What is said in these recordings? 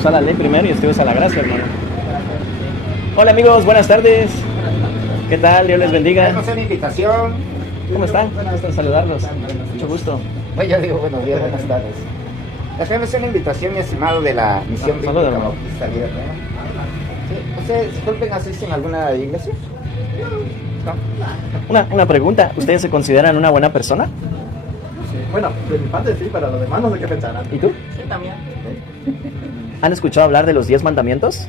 estudios a la ley primero y estudios a la gracia, hermano. Hola amigos, buenas tardes. ¿Qué tal? Dios les bendiga. Tenemos una invitación. ¿Cómo están? Gusto saludarlos. Mucho gusto. Bueno, yo digo buenos días, buenas tardes. Les tenemos una invitación, mi estimado, de la Misión Bíblica Saludos, Bautista Libre. Sí. ¿Ustedes, disculpen, asisten a alguna iglesia? No. Una pregunta. ¿Ustedes se consideran una buena persona? Sí. Bueno, de mi parte sí, pero los demás no sé qué pensarán. ¿Y tú? Sí, también. ¿Han escuchado hablar de los 10 mandamientos?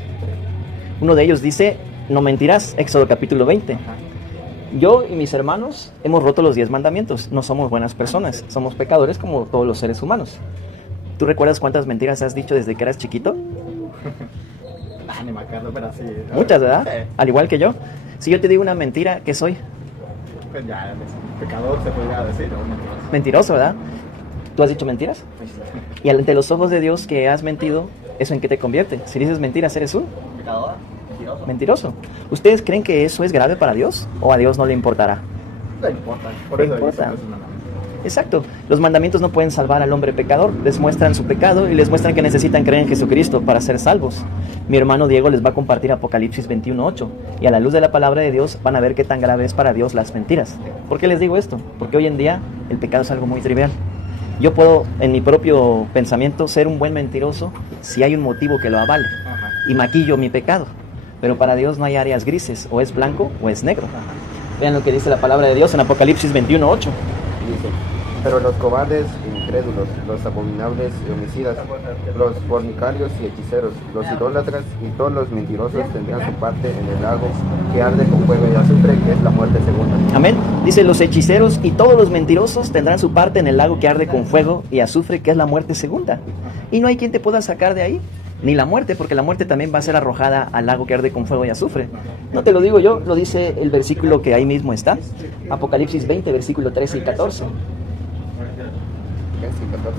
Uno de ellos dice, no mentirás, Éxodo capítulo 20. Yo y mis hermanos hemos roto los 10 mandamientos. No somos buenas personas, somos pecadores como todos los seres humanos. ¿Tú recuerdas cuántas mentiras has dicho desde que eras chiquito? Ni me acuerdo, pero sí. Muchas, ¿verdad? Sí. Al igual que yo. Si yo te digo una mentira, ¿qué soy? Pues ya, pecador se podría decir, o mentiroso. Mentiroso, ¿verdad? ¿Tú has dicho mentiras? Y ante los ojos de Dios que has mentido, ¿eso en qué te convierte? Si dices mentiras, eres un Pecador, mentiroso. mentiroso. ¿Ustedes creen que eso es grave para Dios o a Dios no le importará? No importa, por No eso importa. dice, no. Exacto. Los mandamientos no pueden salvar al hombre pecador. Les muestran su pecado y les muestran que necesitan creer en Jesucristo para ser salvos. Mi hermano Diego les va a compartir Apocalipsis 21:8 y a la luz de la palabra de Dios van a ver qué tan grave es para Dios las mentiras. ¿Por qué les digo esto? Porque hoy en día el pecado es algo muy trivial. Yo puedo, en mi propio pensamiento, ser un buen mentiroso si hay un motivo que lo avale y maquillo mi pecado. Pero para Dios no hay áreas grises, o es blanco o es negro. Vean lo que dice la palabra de Dios en Apocalipsis 21:8. Dice, pero los cobardes e incrédulos, los abominables y homicidas, los fornicarios y hechiceros, los idólatras y todos los mentirosos tendrán su parte en el lago que arde con fuego y azufre, que es la muerte segunda. Amén. Dice, los hechiceros y todos los mentirosos tendrán su parte en el lago que arde con fuego y azufre, que es la muerte segunda. Y no hay quien te pueda sacar de ahí, ni la muerte, porque la muerte también va a ser arrojada al lago que arde con fuego y azufre. No te lo digo yo, lo dice el versículo que ahí mismo está. Apocalipsis 20, versículo 13 y 14. Casi 14.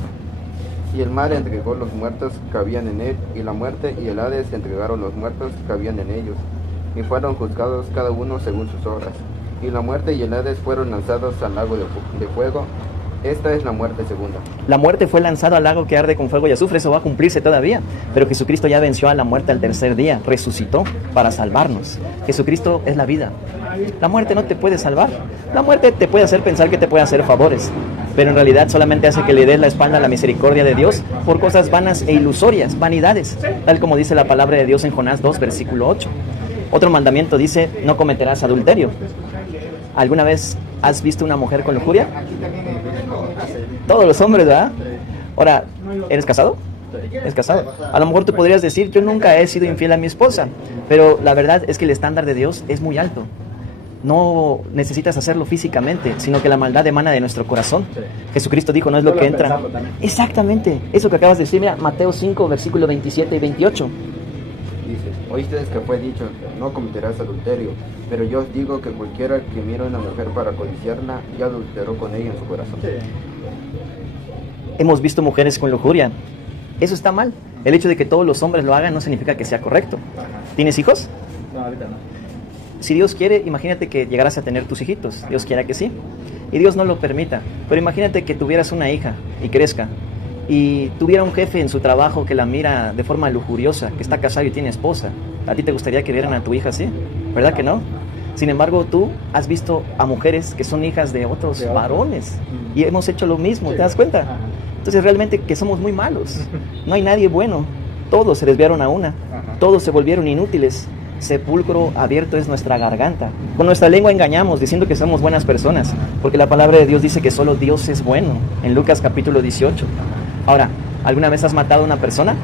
Y el mar entregó los muertos que habían en él, y la muerte y el Hades entregaron los muertos que habían en ellos, y fueron juzgados cada uno según sus obras. Y la muerte y el Hades fueron lanzados al lago de fuego. Esta es la muerte segunda. La muerte fue lanzada al lago que arde con fuego y azufre, eso va a cumplirse todavía. Pero Jesucristo ya venció a la muerte al tercer día, resucitó para salvarnos. Jesucristo es la vida. La muerte no te puede salvar. La muerte te puede hacer pensar que te puede hacer favores, pero en realidad solamente hace que le des la espalda a la misericordia de Dios por cosas vanas e ilusorias, vanidades, tal como dice la palabra de Dios en Jonás 2, versículo 8. Otro mandamiento dice, no cometerás adulterio. ¿Alguna vez has visto una mujer con lujuria? Todos los hombres, ¿verdad? Ahora, ¿eres casado? ¿Eres casado? A lo mejor tú podrías decir, yo nunca he sido infiel a mi esposa, pero la verdad es que el estándar de Dios es muy alto. No necesitas hacerlo físicamente, sino que la maldad emana de nuestro corazón. Jesucristo dijo, no es lo que entra. Exactamente, eso que acabas de decir, mira, Mateo 5, versículo 27 y 28. Dice, oísteis que fue dicho, no cometerás adulterio, pero yo os digo que cualquiera que mire a una mujer para codiciarla, ya adulteró con ella en su corazón. Hemos visto mujeres con lujuria. Eso está mal. El hecho de que todos los hombres lo hagan no significa que sea correcto. ¿Tienes hijos? No, ahorita no. Si Dios quiere, imagínate que llegaras a tener tus hijitos. Dios quiera que sí. Y Dios no lo permita. Pero imagínate que tuvieras una hija y crezca. Y tuviera un jefe en su trabajo que la mira de forma lujuriosa, que está casado y tiene esposa. ¿A ti te gustaría que vieran a tu hija así? ¿Verdad que no? Sin embargo, tú has visto a mujeres que son hijas de otros varones. Y hemos hecho lo mismo, ¿te das cuenta? Entonces realmente que somos muy malos. No hay nadie bueno. Todos se desviaron a una. Todos se volvieron inútiles. Sepulcro abierto es nuestra garganta. Con nuestra lengua engañamos diciendo que somos buenas personas, porque la palabra de Dios dice que solo Dios es bueno, en Lucas capítulo 18. Ahora, ¿alguna vez has matado a una persona?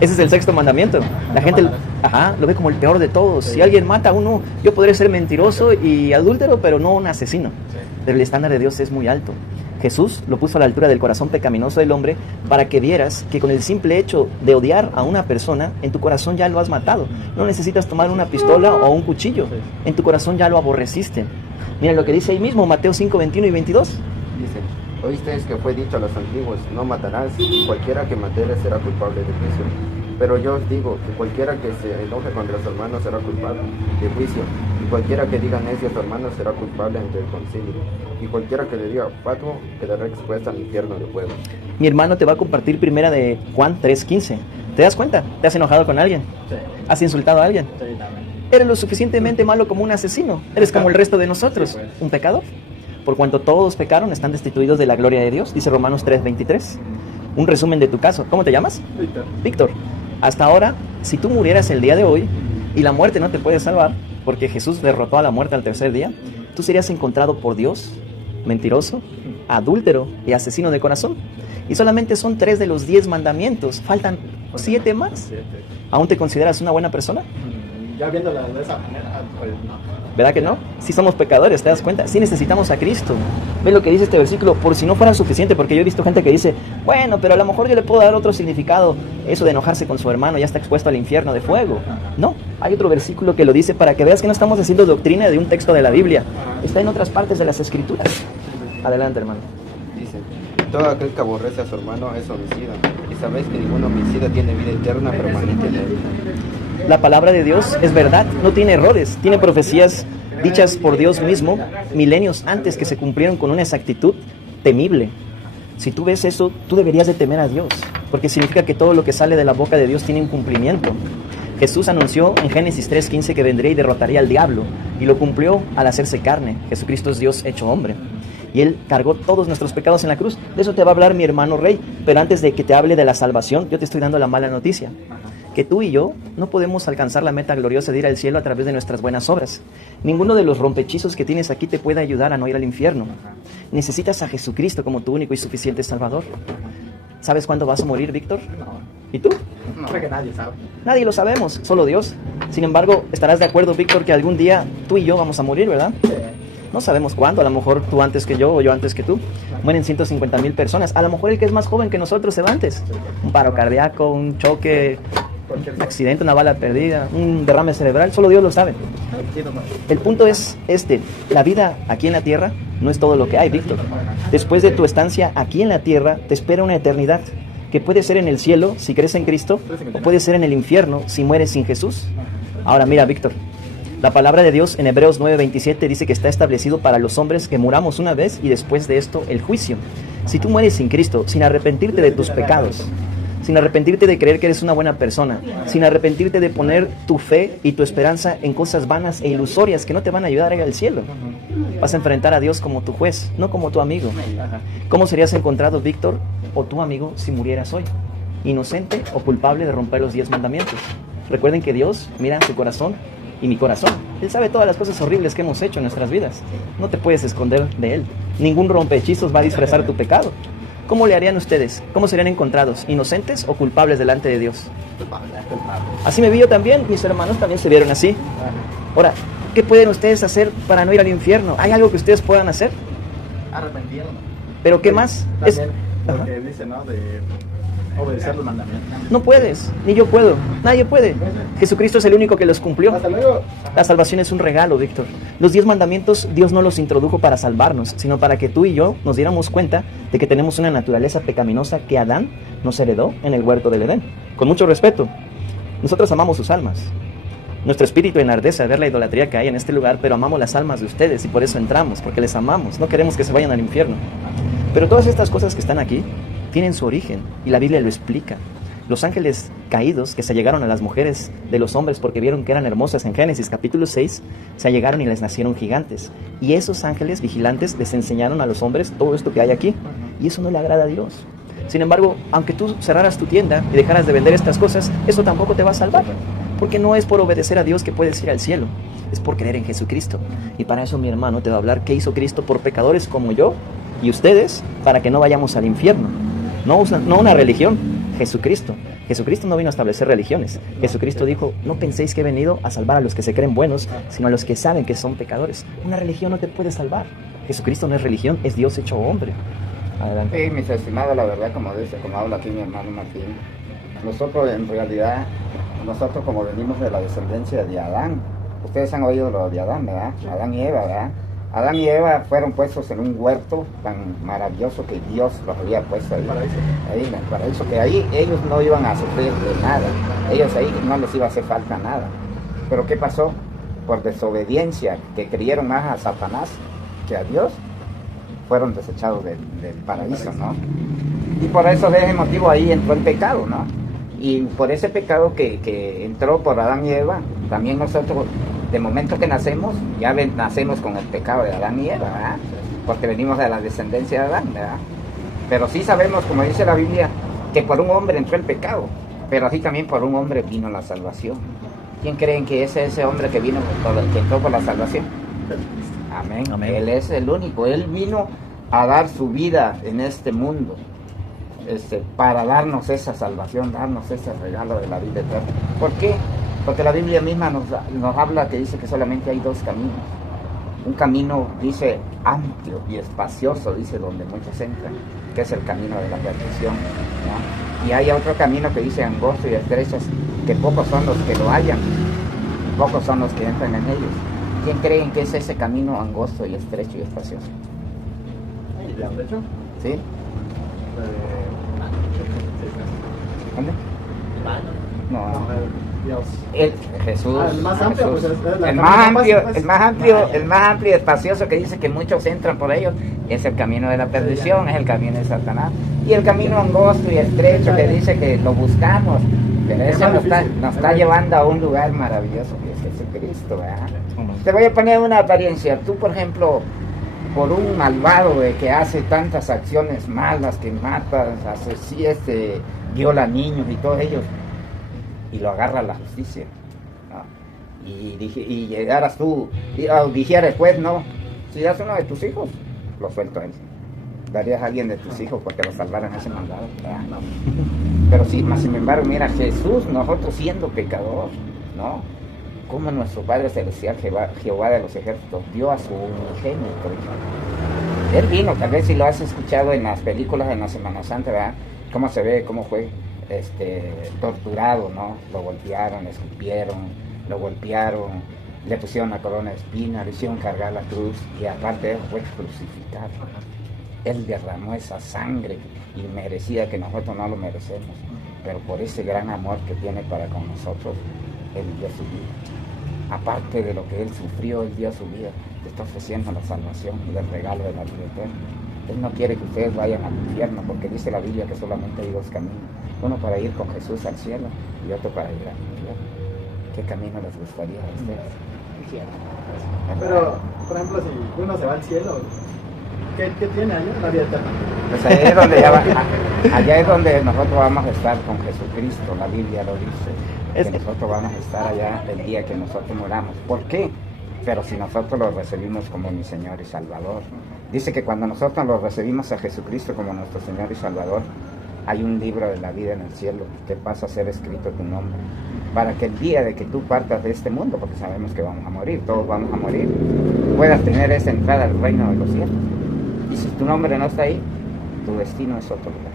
Ese es el sexto mandamiento. La gente lo ve como el peor de todos. Si alguien mata a uno, yo podré ser mentiroso y adúltero, pero no un asesino. Pero el estándar de Dios es muy alto. Jesús lo puso a la altura del corazón pecaminoso del hombre para que vieras que con el simple hecho de odiar a una persona, en tu corazón ya lo has matado. No necesitas tomar una pistola o un cuchillo. En tu corazón ya lo aborreciste. Mira lo que dice ahí mismo, Mateo 5, 21 y 22. Dice, oísteis que fue dicho a los antiguos, no matarás, y cualquiera que matere será culpable de juicio. Pero yo os digo que cualquiera que se enoje contra su hermano será culpable de juicio, y cualquiera que diga necio a su hermano será culpable ante el concilio, y cualquiera que le diga fatuo quedará expuesto al infierno de fuego. Mi hermano te va a compartir primera de Juan 3:15. ¿Te das cuenta? ¿Te has enojado con alguien? Sí, ¿Has insultado a alguien? sí, también. Eres lo suficientemente malo como un asesino. Eres como el resto de nosotros, Sí, pues. un pecador. Por cuanto todos pecaron, están destituidos de la gloria de Dios, dice Romanos 3:23. Un resumen de tu caso. ¿Cómo te llamas? Víctor. Víctor. Hasta ahora, si tú murieras el día de hoy y la muerte no te puede salvar, porque Jesús derrotó a la muerte al tercer día, tú serías encontrado por Dios mentiroso, adúltero y asesino de corazón. Y solamente son 3 de los 10 mandamientos. Faltan 7 más. 7. ¿Aún te consideras una buena persona? Ya viéndola de esa manera, pues no. ¿Verdad que no? Si somos pecadores, ¿te das cuenta? Sí necesitamos a Cristo. ¿Ves lo que dice este versículo? Por si no fuera suficiente, porque yo he visto gente que dice, bueno, pero a lo mejor yo le puedo dar otro significado. Eso de enojarse con su hermano ya está expuesto al infierno de fuego. No, hay otro versículo que lo dice para que veas que no estamos haciendo doctrina de un texto de la Biblia. Está en otras partes de las Escrituras. Adelante, hermano. Dice, todo aquel que aborrece a su hermano es homicida, y sabéis que ningún homicida tiene vida eterna permanente en él. La palabra de Dios es verdad, no tiene errores, tiene profecías dichas por Dios mismo milenios antes que se cumplieron con una exactitud temible. Si tú ves eso, tú deberías de temer a Dios, porque significa que todo lo que sale de la boca de Dios tiene un cumplimiento. Jesús anunció en Génesis 3:15 que vendría y derrotaría al diablo, y lo cumplió al hacerse carne. Jesucristo es Dios hecho hombre, y Él cargó todos nuestros pecados en la cruz. De eso te va a hablar mi hermano Rey, pero antes de que te hable de la salvación, yo te estoy dando la mala noticia. Que tú y yo no podemos alcanzar la meta gloriosa de ir al cielo a través de nuestras buenas obras. Ninguno de los rompehechizos que tienes aquí te puede ayudar a no ir al infierno. Necesitas a Jesucristo como tu único y suficiente Salvador. ¿Sabes cuándo vas a morir, Víctor? ¿Y tú? No, creo que nadie sabe. Nadie lo sabemos, solo Dios. Sin embargo, estarás de acuerdo, Víctor, que algún día tú y yo vamos a morir, ¿verdad? No sabemos cuándo, a lo mejor tú antes que yo o yo antes que tú. Mueren 150,000 personas. A lo mejor el que es más joven que nosotros se va antes. Un paro cardíaco, un choque, un accidente, una bala perdida, un derrame cerebral, solo Dios lo sabe. El punto es la vida aquí en la tierra no es todo lo que hay, Víctor. Después de tu estancia aquí en la tierra, te espera una eternidad, que puede ser en el cielo si crees en Cristo, o puede ser en el infierno si mueres sin Jesús. Ahora mira, Víctor, la palabra de Dios en Hebreos 9:27 dice que está establecido para los hombres que muramos una vez y después de esto el juicio. Si tú mueres sin Cristo, sin arrepentirte de tus pecados, sin arrepentirte de creer que eres una buena persona, sin arrepentirte de poner tu fe y tu esperanza en cosas vanas e ilusorias que no te van a ayudar a ir al cielo, vas a enfrentar a Dios como tu juez, no como tu amigo. ¿Cómo serías encontrado, Víctor, o tu amigo si murieras hoy? ¿Inocente o culpable de romper los 10 mandamientos? Recuerden que Dios mira su corazón y mi corazón. Él sabe todas las cosas horribles que hemos hecho en nuestras vidas. No te puedes esconder de Él. Ningún rompehechizos va a disfrazar tu pecado. ¿Cómo le harían ustedes? ¿Cómo serían encontrados? ¿Inocentes o culpables delante de Dios? Así me vi yo también. Mis hermanos también se vieron así. Ahora, ¿qué pueden ustedes hacer para no ir al infierno? ¿Hay algo que ustedes puedan hacer? Arrepentirnos. ¿Pero qué más? También lo Ajá. que dice, ¿no? De obedecer los mandamientos. No puedes, ni yo puedo. Nadie puede. Jesucristo es el único que los cumplió. Hasta luego. La salvación es un regalo, Víctor. Los 10 mandamientos Dios no los introdujo para salvarnos, sino para que tú y yo nos diéramos cuenta de que tenemos una naturaleza pecaminosa que Adán nos heredó en el huerto del Edén. Con mucho respeto, nosotros amamos sus almas. Nuestro espíritu enardece al ver la idolatría que hay en este lugar, pero amamos las almas de ustedes y por eso entramos, porque les amamos. No queremos que se vayan al infierno. Pero todas estas cosas que están aquí tienen su origen y la Biblia lo explica. Los ángeles caídos que se allegaron a las mujeres de los hombres porque vieron que eran hermosas en Génesis capítulo 6, se allegaron y les nacieron gigantes. Y esos ángeles vigilantes les enseñaron a los hombres todo esto que hay aquí. Y eso no le agrada a Dios. Sin embargo, aunque tú cerraras tu tienda y dejaras de vender estas cosas, eso tampoco te va a salvar. Porque no es por obedecer a Dios que puedes ir al cielo. Es por creer en Jesucristo. Y para eso mi hermano te va a hablar qué hizo Cristo por pecadores como yo y ustedes para que no vayamos al infierno. No una religión, Jesucristo. Jesucristo no vino a establecer religiones. Jesucristo dijo, no penséis que he venido a salvar a los que se creen buenos, sino a los que saben que son pecadores. Una religión no te puede salvar. Jesucristo no es religión, es Dios hecho hombre. Adelante. Sí, mis estimados, la verdad, como habla aquí mi hermano Martín, nosotros en realidad, nosotros como venimos de la descendencia de Adán, ustedes han oído lo de Adán, ¿verdad? Adán y Eva, ¿verdad? Adán y Eva fueron puestos en un huerto tan maravilloso que Dios los había puesto ahí. Ahí en el paraíso, que ahí ellos no iban a sufrir de nada. Ellos ahí no les iba a hacer falta nada. Pero ¿qué pasó? Por desobediencia, que creyeron más a Satanás que a Dios, fueron desechados del paraíso, ¿no? Y por eso de ese motivo ahí entró el pecado, ¿no? Y por ese pecado que entró por Adán y Eva, también nosotros, de momento que nacemos, ya nacemos con el pecado de Adán y Eva, ¿verdad? Porque venimos de la descendencia de Adán, ¿verdad? Pero sí sabemos, como dice la Biblia, que por un hombre entró el pecado, pero así también por un hombre vino la salvación. ¿Quién creen que es ese hombre que vino, que entró por la salvación? Amén. Amén. Él es el único. Él vino a dar su vida en este mundo, para darnos esa salvación, darnos ese regalo de la vida eterna. ¿Por qué? Porque la Biblia misma nos habla que dice que solamente hay dos caminos. Un camino, dice, amplio y espacioso, dice, donde muchos entran, que es el camino de la perdición, ¿no? Y hay otro camino que dice angosto y estrecho, que pocos son los que lo hallan, pocos son los que entran en ellos. ¿Quién creen que es ese camino angosto y estrecho y espacioso? ¿Y de dónde hecho? ¿Sí? ¿Dónde? No, Dios. Jesús. Ah, el más amplio, Jesús. pues, es la el camino más fácil, amplio, pues. el más amplio, el más amplio y espacioso, que dice que muchos entran por ellos, es el camino de la perdición, es el camino de Satanás. Y el camino angosto y estrecho, que dice que lo buscamos, pero ese nos está llevando a un lugar maravilloso, que es Jesucristo, ¿verdad? Te voy a poner una apariencia. Tú, por ejemplo, por un malvado que hace tantas acciones malas, que mata, viola niños y todos ellos, y lo agarra la justicia, ¿no? Y llegaras tú, dijera el juez, no, si das uno de tus hijos, lo suelto a él. Darías a alguien de tus hijos porque lo salvaran ese mandado, ¿verdad? No. Pero sí, más sin embargo, mira, Jesús, nosotros siendo pecador, ¿no? Como nuestro Padre Celestial, Jehová de los ejércitos, dio a su unigénito hijo. Él vino, tal vez si lo has escuchado en las películas de la Semana Santa, ¿verdad? Cómo se ve, cómo fue torturado, ¿no? Lo golpearon, le escupieron, lo golpearon, le pusieron la corona de espinas, le hicieron cargar la cruz y aparte de eso fue crucificado. Él derramó esa sangre inmerecida que nosotros no lo merecemos, pero por ese gran amor que tiene para con nosotros, Él dio su vida. Aparte de lo que Él sufrió, Él dio su vida. Te está ofreciendo la salvación y el regalo de la vida eterna. Él no quiere que ustedes vayan al infierno, porque dice la Biblia que solamente hay dos caminos. Uno para ir con Jesús al cielo y otro para ir al infierno. ¿Qué camino les gustaría a ustedes? Pero, por ejemplo, si uno se va al cielo, ¿qué tiene allá? La vida eterna. Pues allá es donde nosotros vamos a estar con Jesucristo. La Biblia lo dice, que nosotros vamos a estar allá el día que nosotros moramos. ¿Por qué? Pero si nosotros lo recibimos como mi Señor y Salvador. Dice que cuando nosotros lo recibimos a Jesucristo como nuestro Señor y Salvador, hay un libro de la vida en el cielo que pasa a ser escrito tu nombre, para que el día de que tú partas de este mundo, porque sabemos que vamos a morir, todos vamos a morir, puedas tener esa entrada al reino de los cielos. Y si tu nombre no está ahí, tu destino es otro lugar.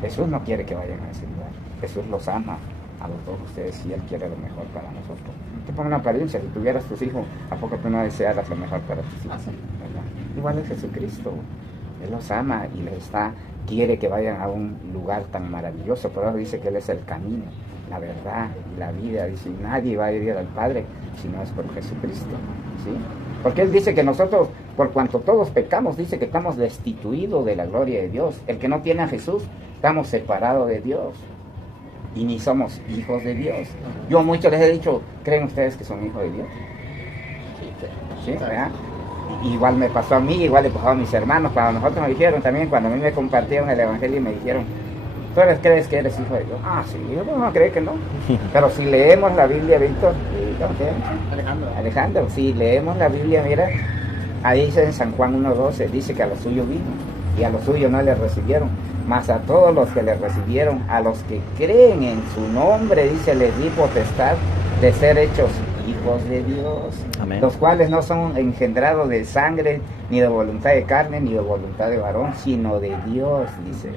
Jesús no quiere que vayan a ese lugar. Jesús los ama a los dos ustedes y Él quiere lo mejor para nosotros. Te pongo una apariencia, si tuvieras tus hijos, ¿a poco tú no desearas lo mejor para tus hijos? ¿Verdad? Igual es Jesucristo. Él los ama y quiere que vayan a un lugar tan maravilloso. Por eso dice que Él es el camino, la verdad y la vida. Dice, nadie va a ir al Padre si no es por Jesucristo, ¿sí? Porque Él dice que nosotros, por cuanto todos pecamos, dice que estamos destituidos de la gloria de Dios. El que no tiene a Jesús, estamos separados de Dios y ni somos hijos de Dios. Yo a muchos les he dicho, ¿creen ustedes que son hijos de Dios? Sí, ¿verdad? Igual me pasó a mí, igual le pasó a mis hermanos. Cuando nosotros me dijeron también, cuando a mí me compartieron el Evangelio y me dijeron, ¿tú crees que eres hijo de Dios? Ah, sí, yo no creo que no. Pero si leemos la Biblia, Víctor, Alejandro, si leemos la Biblia, mira, ahí dice en San Juan 1:12, dice que a los suyos vino y a los suyos no le recibieron, mas a todos los que le recibieron, a los que creen en su nombre, dice, les di potestad de ser hechos hijos de Dios. Amén. Los cuales no son engendrados de sangre, ni de voluntad de carne, ni de voluntad de varón, sino de Dios, dice.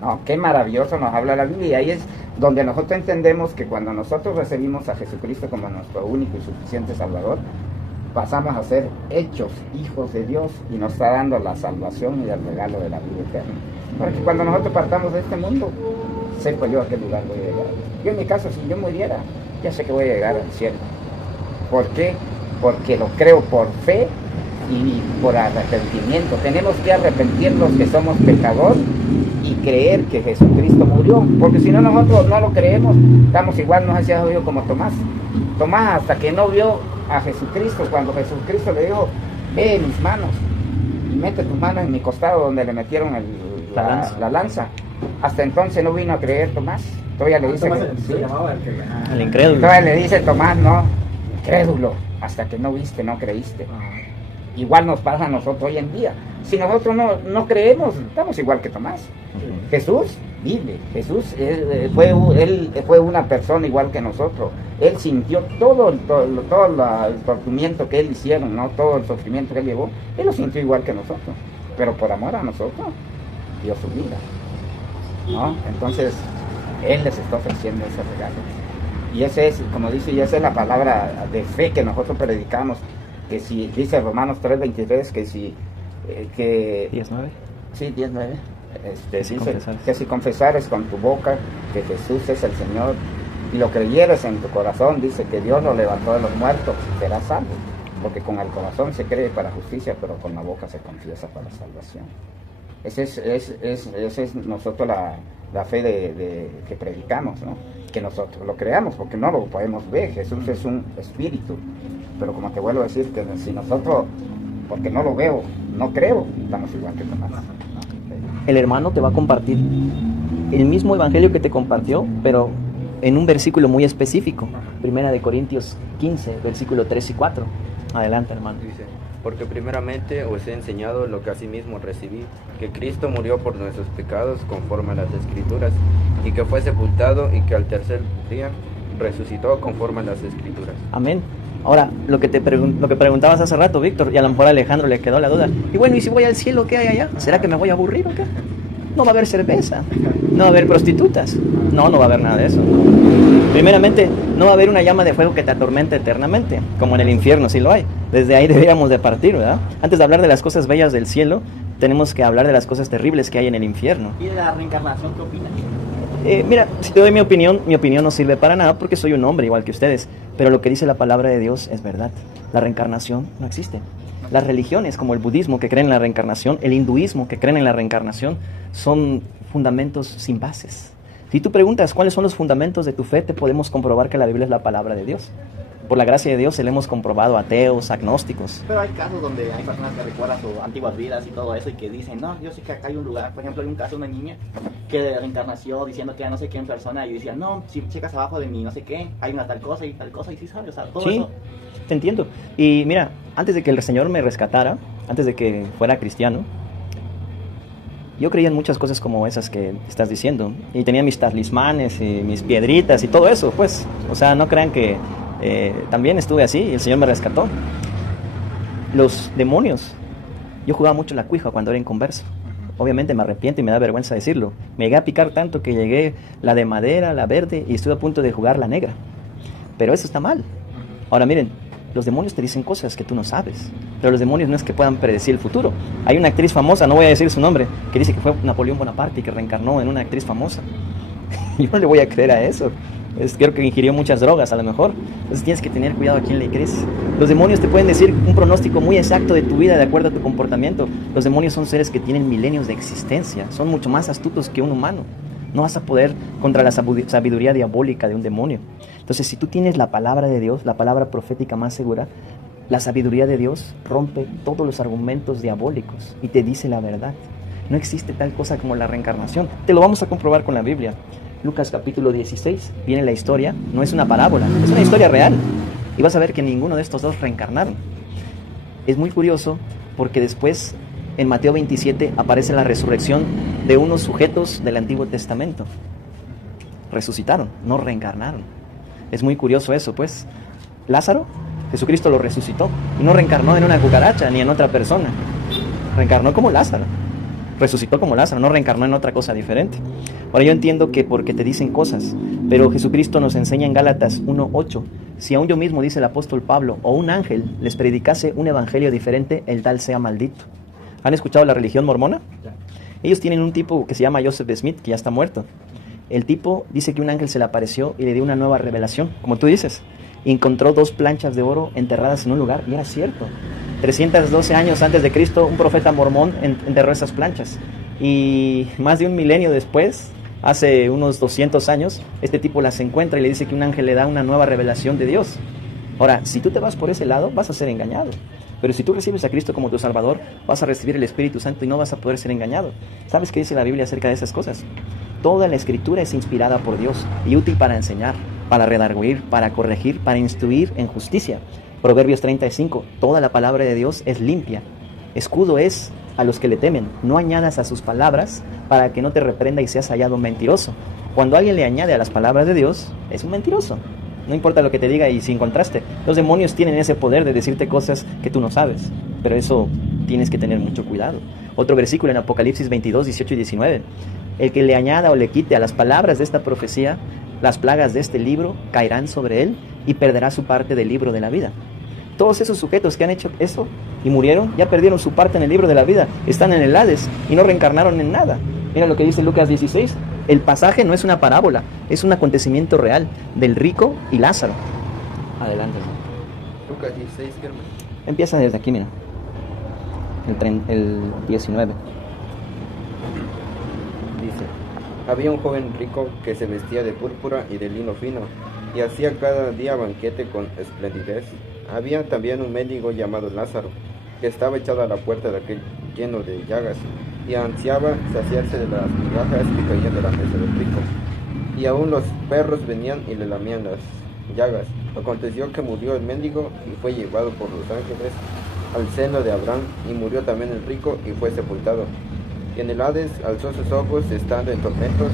No, qué maravilloso nos habla la Biblia. Y ahí es donde nosotros entendemos que cuando nosotros recibimos a Jesucristo como nuestro único y suficiente Salvador, pasamos a ser hechos hijos de Dios y nos está dando la salvación y el regalo de la vida eterna. Porque cuando nosotros partamos de este mundo, sepa yo a qué lugar voy a llegar. Yo en mi caso, si yo muriera, ya sé que voy a llegar al cielo. ¿Por qué? Porque lo creo por fe y por arrepentimiento. Tenemos que arrepentirnos que somos pecadores y creer que Jesucristo murió, porque si no nosotros no lo creemos, estamos igual, nos hacía oído como Tomás. Tomás, hasta que no vio a Jesucristo, cuando Jesucristo le dijo, ve mis manos y mete tus manos en mi costado donde le metieron la lanza. Hasta entonces no vino a creer Tomás. Todavía le dice, Se llamaba El incrédulo. todavía le dice Tomás, no, incrédulo, hasta que no viste, no creíste. Igual nos pasa a nosotros hoy en día. Si nosotros no creemos, estamos igual que Tomás. Jesús vive. Jesús él fue una persona igual que nosotros. Él sintió todo el sufrimiento que él hicieron, ¿no? Todo el sufrimiento que él llevó. Él lo sintió igual que nosotros. Pero por amor a nosotros, dio su vida, ¿no? Entonces, él les está ofreciendo ese regalo. Y ese es, como dice, y esa es la palabra de fe que nosotros predicamos. Que si, dice Romanos 3:23, que si... 19. Sí, 19. Dice confesares. que si confesares con tu boca que Jesús es el Señor y lo creyeres en tu corazón, dice que Dios lo levantó de los muertos, serás salvo. Porque con el corazón se cree para justicia, pero con la boca se confiesa para salvación. Esa es nosotros la fe que predicamos, ¿no? Que nosotros lo creamos, porque no lo podemos ver. Jesús es un espíritu. Pero como te vuelvo a decir, que si nosotros, porque no lo veo, no creo, estamos igual que Tomás. El hermano te va a compartir el mismo evangelio que te compartió, pero en un versículo muy específico. Primera de Corintios 15, versículo 3 y 4. Adelante, hermano. Dice, porque primeramente os he enseñado lo que asimismo recibí, que Cristo murió por nuestros pecados conforme a las Escrituras, y que fue sepultado y que al tercer día resucitó conforme a las Escrituras. Amén. Ahora, lo que preguntabas hace rato, Víctor, y a lo mejor a Alejandro le quedó la duda. Y bueno, ¿y si voy al cielo, qué hay allá? ¿Será que me voy a aburrir o qué? No va a haber cerveza, no va a haber prostitutas, no va a haber nada de eso. Primeramente, no va a haber una llama de fuego que te atormente eternamente, como en el infierno sí lo hay. Desde ahí deberíamos de partir, ¿verdad? Antes de hablar de las cosas bellas del cielo, tenemos que hablar de las cosas terribles que hay en el infierno. ¿Y de la reencarnación qué opinas? Mira, si te doy mi opinión no sirve para nada porque soy un hombre igual que ustedes. Pero lo que dice la palabra de Dios es verdad. La reencarnación no existe. Las religiones como el budismo que creen en la reencarnación, el hinduismo que creen en la reencarnación, son fundamentos sin bases. Si tú preguntas cuáles son los fundamentos de tu fe, te podemos comprobar que la Biblia es la palabra de Dios. Por la gracia de Dios se le hemos comprobado a ateos, agnósticos. Pero hay casos donde hay personas que recuerdan sus antiguas vidas y todo eso y que dicen, no, yo sé que acá hay un lugar. Por ejemplo, hay un caso de una niña que reencarnació diciendo que era no sé qué en persona y decía, no, si checas abajo de mí no sé qué, hay una tal cosa y sí sabe, o sea, todo Sí, eso. te entiendo. Y mira, antes de que el Señor me rescatara, antes de que fuera cristiano, yo creía en muchas cosas como esas que estás diciendo. Y tenía mis talismanes y mis piedritas y todo eso, pues. O sea, no crean que también estuve así y el Señor me rescató. Los demonios. Yo jugaba mucho la cuija cuando era inconverso. Obviamente me arrepiento y me da vergüenza decirlo. Me llegué a picar tanto que llegué la de madera, la verde y estuve a punto de jugar la negra. Pero eso está mal. Ahora miren, los demonios te dicen cosas que tú no sabes. Pero los demonios no es que puedan predecir el futuro. Hay una actriz famosa, no voy a decir su nombre, que dice que fue Napoleón Bonaparte y que reencarnó en una actriz famosa. Yo no le voy a creer a eso. Creo que ingirió muchas drogas a lo mejor. Entonces tienes que tener cuidado a quién le crees. Los demonios te pueden decir un pronóstico muy exacto de tu vida de acuerdo a tu comportamiento. Los demonios son seres que tienen milenios de existencia. Son mucho más astutos que un humano. No vas a poder contra la sabiduría diabólica de un demonio. Entonces, si tú tienes la palabra de Dios, la palabra profética más segura, la sabiduría de Dios rompe todos los argumentos diabólicos y te dice la verdad. No existe tal cosa como la reencarnación. Te lo vamos a comprobar con la Biblia. Lucas capítulo 16, viene la historia, no es una parábola, es una historia real. Y vas a ver que ninguno de estos dos reencarnaron. Es muy curioso porque después, en Mateo 27, aparece la resurrección de unos sujetos del Antiguo Testamento. Resucitaron, no reencarnaron. Es muy curioso eso, pues. Lázaro, Jesucristo lo resucitó y no reencarnó en una cucaracha ni en otra persona. Reencarnó como Lázaro. Resucitó como Lázaro, no reencarnó en otra cosa diferente. Ahora yo entiendo que porque te dicen cosas, pero Jesucristo nos enseña en Gálatas 1:8, si aún yo mismo, dice el apóstol Pablo, o un ángel les predicase un evangelio diferente, el tal sea maldito. ¿Han escuchado la religión mormona? Ellos tienen un tipo que se llama Joseph Smith, que ya está muerto. El tipo dice que un ángel se le apareció y le dio una nueva revelación, como tú dices. y encontró 2 planchas de oro enterradas en un lugar, y era cierto. 312 años antes de Cristo, un profeta mormón enterró esas planchas. Y más de un milenio después, hace unos 200 años, este tipo las encuentra y le dice que un ángel le da una nueva revelación de Dios. Ahora, si tú te vas por ese lado, vas a ser engañado. Pero si tú recibes a Cristo como tu Salvador, vas a recibir el Espíritu Santo y no vas a poder ser engañado. ¿Sabes qué dice la Biblia acerca de esas cosas? Toda la Escritura es inspirada por Dios y útil para enseñar, para redarguir, para corregir, para instruir en justicia. Proverbios 35, toda la palabra de Dios es limpia. Escudo es a los que le temen. No añadas a sus palabras para que no te reprenda y seas hallado mentiroso. Cuando alguien le añade a las palabras de Dios, es un mentiroso. No importa lo que te diga y sin contraste. Los demonios tienen ese poder de decirte cosas que tú no sabes. Pero eso tienes que tener mucho cuidado. Otro versículo en Apocalipsis 22, 18 y 19. El que le añada o le quite a las palabras de esta profecía, las plagas de este libro caerán sobre él y perderá su parte del libro de la vida. Todos esos sujetos que han hecho eso y murieron, ya perdieron su parte en el libro de la vida. Están en el Hades y no reencarnaron en nada. Mira lo que dice Lucas 16. El pasaje no es una parábola, es un acontecimiento real del rico y Lázaro. Adelante. Lucas 16, ¿qué hermano? Empieza desde aquí, mira. El 19. Dice, había un joven rico que se vestía de púrpura y de lino fino, y hacía cada día banquete con esplendidez. Había también un mendigo llamado Lázaro, que estaba echado a la puerta de aquel lleno de llagas, y ansiaba saciarse de las migajas que caían de la mesa del rico. Y aún los perros venían y le lamían las llagas. Aconteció que murió el mendigo y fue llevado por los ángeles al seno de Abraham, y murió también el rico y fue sepultado. Y en el Hades alzó sus ojos estando en tormentos,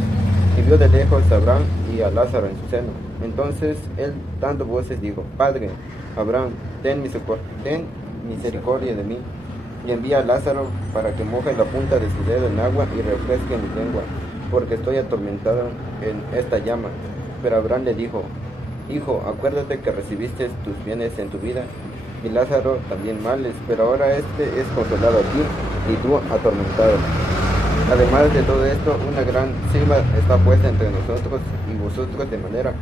y vio de lejos a Abraham y a Lázaro en su seno. Entonces él, dando voces, dijo, Padre Abraham, ten misericordia de mí, y envía a Lázaro para que moje la punta de su dedo en agua y refresque mi lengua, porque estoy atormentado en esta llama. Pero Abraham le dijo, Hijo, acuérdate que recibiste tus bienes en tu vida, y Lázaro también males, pero ahora este es consolado aquí, y tú atormentado. Además de todo esto, una gran silba está puesta entre nosotros y vosotros, de manera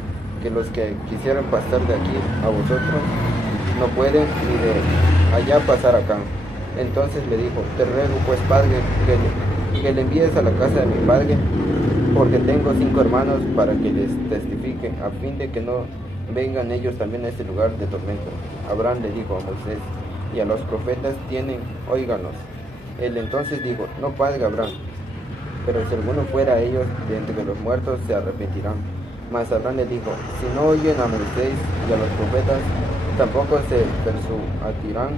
que los que quisieran pasar de aquí a vosotros no pueden, ni de allá pasar acá. Entonces le dijo, te ruego pues, Padre, que le envíes a la casa de mi padre, porque tengo 5 hermanos, para que les testifique, a fin de que no vengan ellos también a este lugar de tormento. Abraham le dijo a Moisés y a los profetas, óiganos. Él entonces dijo, no, Padre Abraham, pero si alguno fuera a ellos de entre los muertos, se arrepentirán. Mas Abraham le dijo, si no oyen a Moisés y a los profetas, tampoco se persuadirán,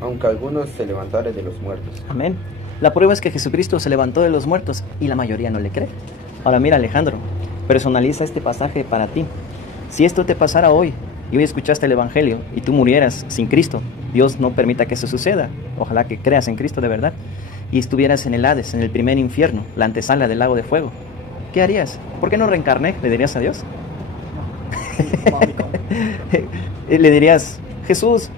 aunque algunos se levantaren de los muertos. Amén. La prueba es que Jesucristo se levantó de los muertos y la mayoría no le cree. Ahora mira, Alejandro, personaliza este pasaje para ti. Si esto te pasara hoy y hoy escuchaste el Evangelio y tú murieras sin Cristo, Dios no permita que eso suceda. Ojalá que creas en Cristo de verdad. Y estuvieras en el Hades, en el primer infierno, la antesala del lago de fuego. ¿Qué harías? ¿Por qué no reencarné? ¿Le dirías a Dios? Le dirías, Jesús,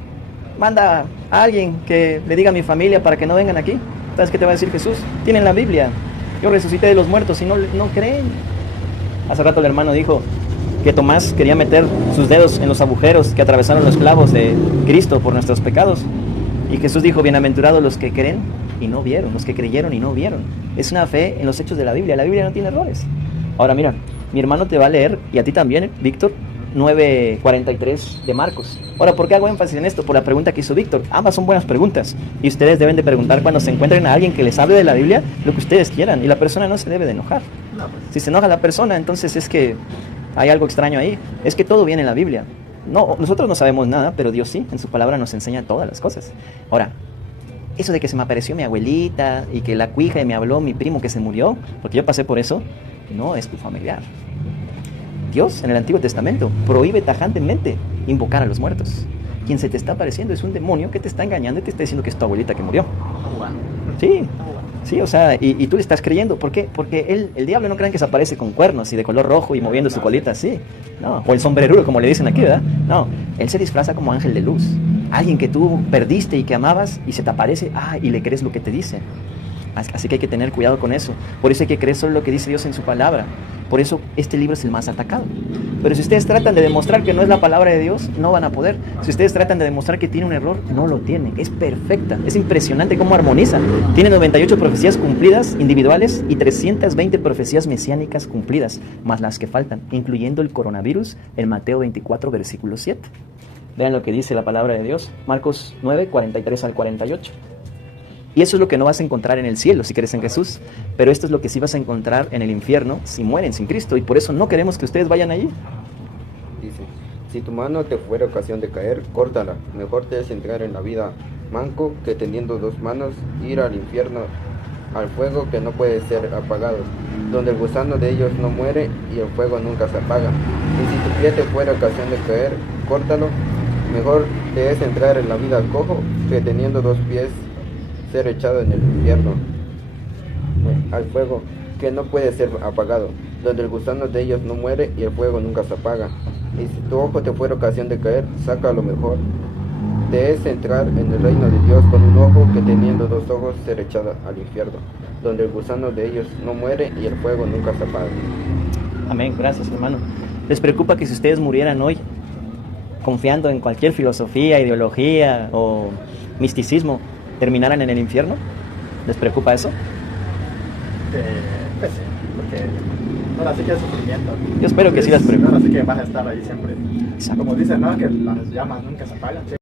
manda a alguien que le diga a mi familia para que no vengan aquí. ¿Sabes qué te va a decir Jesús? Tienen la Biblia. Yo resucité de los muertos y no creen. Hace rato el hermano dijo que Tomás quería meter sus dedos en los agujeros que atravesaron los clavos de Cristo por nuestros pecados. Y Jesús dijo, bienaventurados los que creen y no vieron, los que creyeron y no vieron. Es una fe en los hechos de la Biblia. La Biblia no tiene errores. Ahora mira, mi hermano te va a leer, y a ti también, Víctor, 9:43 de Marcos. Ahora, ¿por qué hago énfasis en esto? Por la pregunta que hizo Víctor. Ambas son buenas preguntas. Y ustedes deben de preguntar cuando se encuentren a alguien que les hable de la Biblia lo que ustedes quieran. Y la persona no se debe de enojar. Si se enoja la persona, entonces es que hay algo extraño ahí. Es que todo viene en la Biblia. No, nosotros no sabemos nada, pero Dios sí. En su palabra nos enseña todas las cosas. Ahora, eso de que se me apareció mi abuelita y que la cuija y me habló mi primo que se murió, porque yo pasé por eso, no es tu familiar. Dios en el Antiguo Testamento prohíbe tajantemente invocar a los muertos. Quien se te está apareciendo es un demonio que te está engañando y te está diciendo que es tu abuelita que murió. Sí, o sea, y tú le estás creyendo. ¿Por qué? Porque el diablo no creen que se aparece con cuernos y de color rojo y moviendo su colita así. No, o el sombrerudo, como le dicen aquí, ¿verdad? No, él se disfraza como ángel de luz. Alguien que tú perdiste y que amabas y se te aparece, y le crees lo que te dice. Así que hay que tener cuidado con eso. Por eso hay que creer solo lo que dice Dios en su palabra. Por eso este libro es el más atacado. Pero si ustedes tratan de demostrar que no es la palabra de Dios, no van a poder. Si ustedes tratan de demostrar que tiene un error, no lo tiene. Es perfecta. Es impresionante cómo armoniza. Tiene 98 profecías cumplidas individuales y 320 profecías mesiánicas cumplidas, más las que faltan, incluyendo el coronavirus en Mateo 24, versículo 7. Vean lo que dice la palabra de Dios. Marcos 9, 43 al 48. Y eso es lo que no vas a encontrar en el cielo si crees en Jesús. Pero esto es lo que sí vas a encontrar en el infierno si mueren sin Cristo. Y por eso no queremos que ustedes vayan allí. Dice, si tu mano te fuera ocasión de caer, córtala. Mejor te es entrar en la vida manco que teniendo dos manos ir al infierno, al fuego que no puede ser apagado, donde el gusano de ellos no muere y el fuego nunca se apaga. Y si tu pie te fuera ocasión de caer, córtalo. Mejor te es entrar en la vida cojo que teniendo dos pies ser echado en el infierno, al fuego que no puede ser apagado, donde el gusano de ellos no muere y el fuego nunca se apaga. Y si tu ojo te fuera ocasión de caer, saca lo mejor. Te es entrar en el reino de Dios con un ojo que teniendo dos ojos ser echado al infierno, donde el gusano de ellos no muere y el fuego nunca se apaga. Amén, gracias hermano. ¿Les preocupa que si ustedes murieran hoy confiando en cualquier filosofía, ideología o misticismo, terminaran en el infierno? ¿Les preocupa eso? Pues sí, porque ahora sí que es sufrimiento. Yo espero que sí las preocupe. Ahora sí que vas a estar ahí siempre. Exacto. Como dicen, ¿no? Que las llamas nunca se apagan.